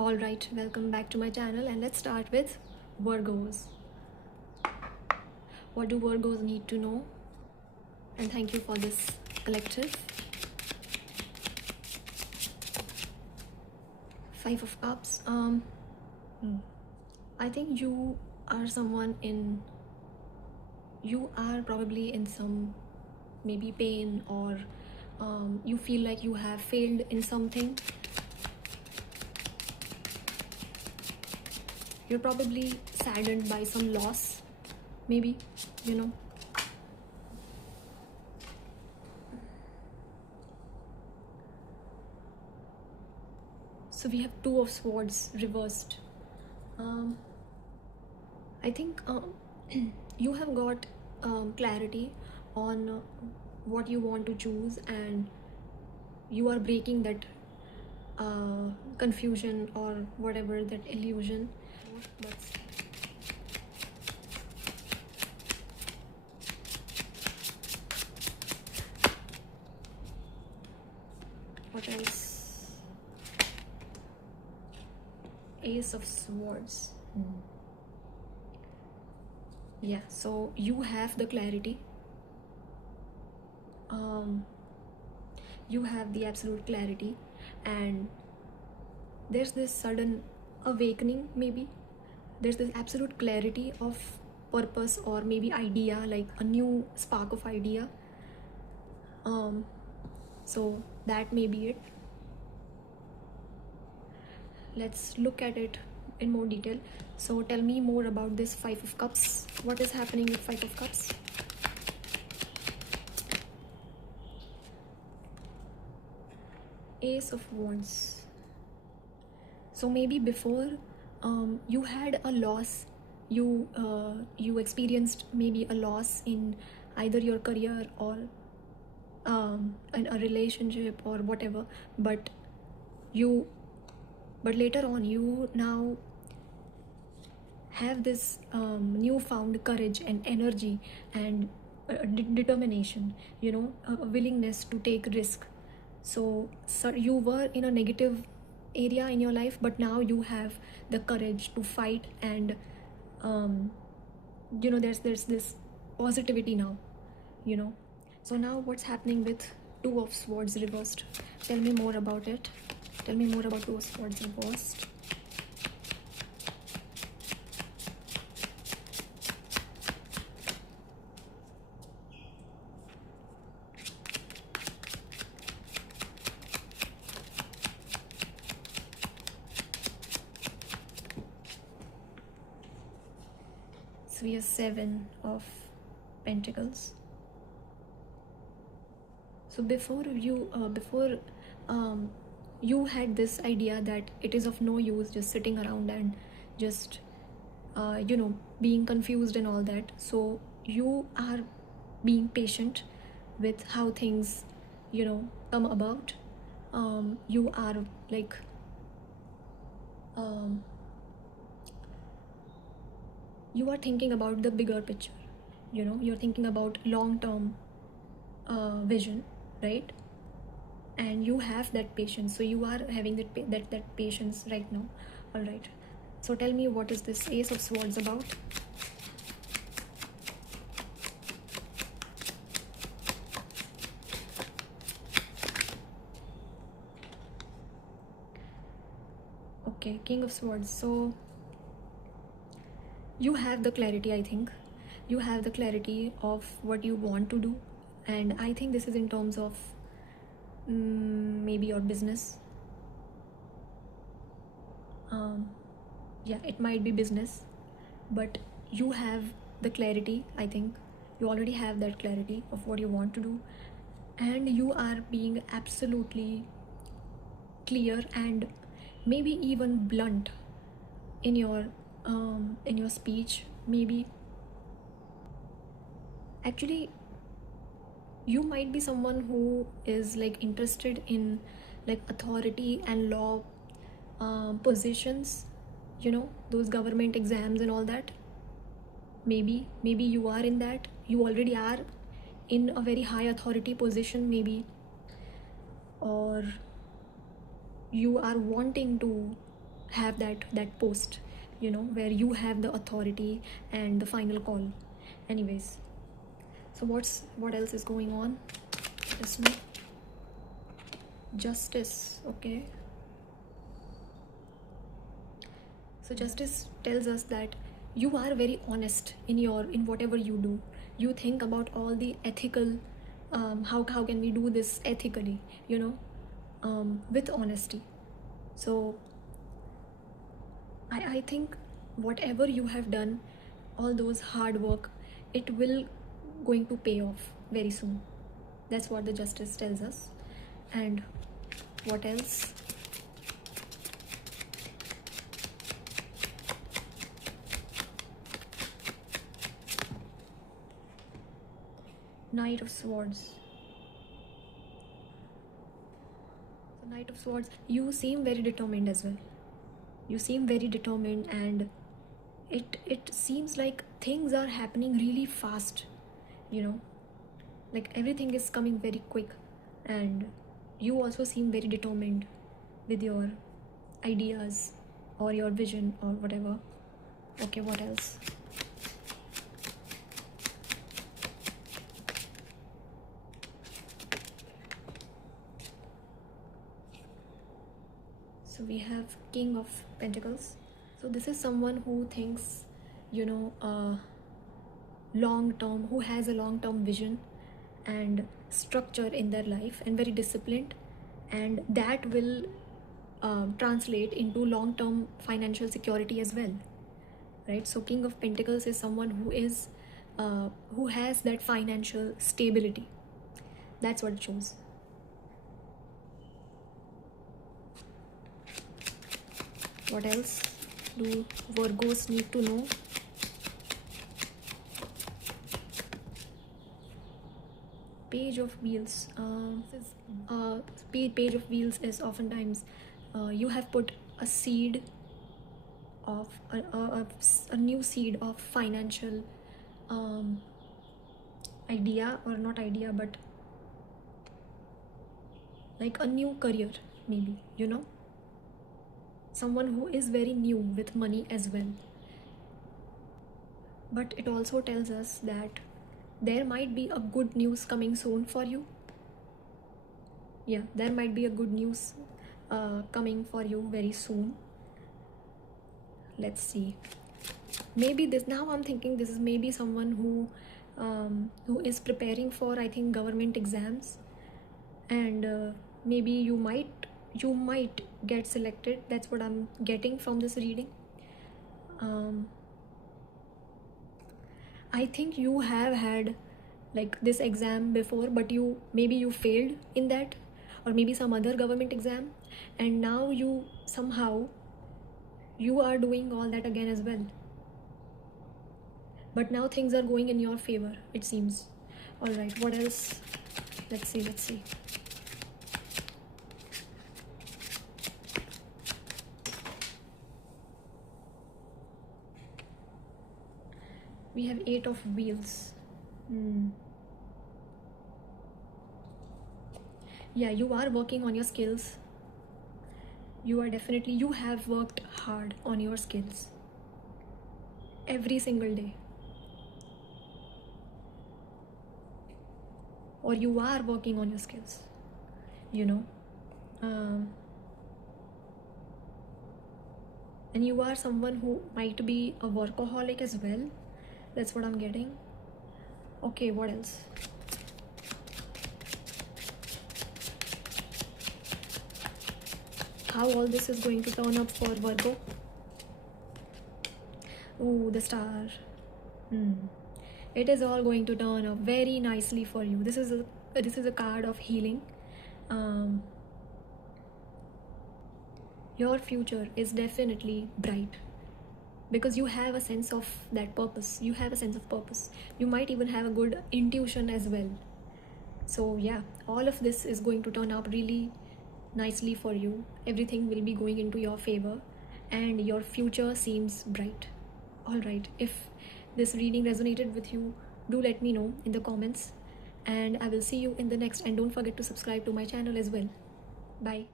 Alright, welcome back to my channel and let's start with Virgos. What do Virgos need to know? And thank you for this collective. Five of Cups. I think you are probably in some maybe pain, or you feel like you have failed in something. You're probably saddened by some loss, maybe, So we have Two of Swords reversed. I think you have got clarity on what you want to choose, and you are breaking that confusion or whatever, that illusion. That's what else? Ace of Swords. Yeah, so you have the clarity. You have the absolute clarity, and there's this sudden awakening. Maybe there's this absolute clarity of purpose, or maybe idea, like a new spark of idea. So that may be it. Let's look at it in more detail. So tell me more about this Five of Cups. What is happening with Five of Cups? Ace of Wands. So maybe before you had a loss, you experienced maybe a loss in either your career or in a relationship or whatever, but later on you now have this newfound courage and energy and determination, a willingness to take risk. So you were in a negative area in your life, but now you have the courage to fight, and there's this positivity now. So now what's happening with Two of Swords reversed? Tell me more about it. Tell me more about Two of Swords reversed. So we have Seven of Pentacles. So before you had this idea that it is of no use just sitting around and just being confused and all that. So you are being patient with how things come about. You are like you are thinking about the bigger picture. You're thinking about long-term vision, right? And you have that patience, so you are having that patience right now. All right, so tell me, what is this Ace of Swords about? Okay, King of Swords. So you have the clarity. I think you have the clarity of what you want to do, and I think this is in terms of maybe your business. Yeah, it might be business, but you have the clarity. I think you already have that clarity of what you want to do, and you are being absolutely clear and maybe even blunt in your speech. Maybe actually you might be someone who is like interested in like authority and law positions, those government exams and all that. Maybe you are in that. You already are in a very high authority position, maybe, or you are wanting to have that post, you know, where you have the authority and the final call. Anyways, so what else is going on? This one, justice. Okay, so justice tells us that you are very honest in whatever you do. You think about all the ethical, how can we do this ethically, you know, with honesty. So I think whatever you have done, all those hard work, it will going to pay off very soon. That's what the justice tells us. And what else? Knight of Swords. So Knight of Swords, you seem very determined as well. You seem very determined, and it seems like things are happening really fast, you know, like everything is coming very quick, and you also seem very determined with your ideas or your vision or whatever. Okay, what else? So we have King of Pentacles. So this is someone who thinks, you know, long term, who has a long term vision and structure in their life, and very disciplined, and that will translate into long term financial security as well, right? So King of Pentacles is someone who has that financial stability. That's what it shows. What else do Virgos need to know? Page of Wheels. Page of Wheels is oftentimes you have put a seed of a new seed of financial idea, or not idea, but like a new career, maybe, you know, someone who is very new with money as well. But it also tells us that there might be a good news coming soon for you. Yeah, there might be a good news coming for you very soon. Let's see. Maybe this, now I'm thinking this is maybe someone who is preparing for, I think, government exams, and maybe you might get selected. That's what I'm getting from this reading. I think you have had like this exam before, but maybe you failed in that, or maybe some other government exam, and now you somehow you are doing all that again as well. But now things are going in your favor, it seems. All right, what else? Let's see. We have 8 of Wheels. Yeah, you are working on your skills. You have worked hard on your skills every single day, or you are working on your skills, you know, and you are someone who might be a workaholic as well. That's what I'm getting. Okay, what else? How all this is going to turn up for Virgo? Oh, the Star. It is all going to turn up very nicely for you. This is a card of healing. Your future is definitely bright, because you have a sense of that purpose. You have a sense of purpose. You might even have a good intuition as well. So yeah, all of this is going to turn out really nicely for you. Everything will be going into your favor, and your future seems bright. All right, if this reading resonated with you, do let me know in the comments, and I will see you in the next. And don't forget to subscribe to my channel as well. Bye.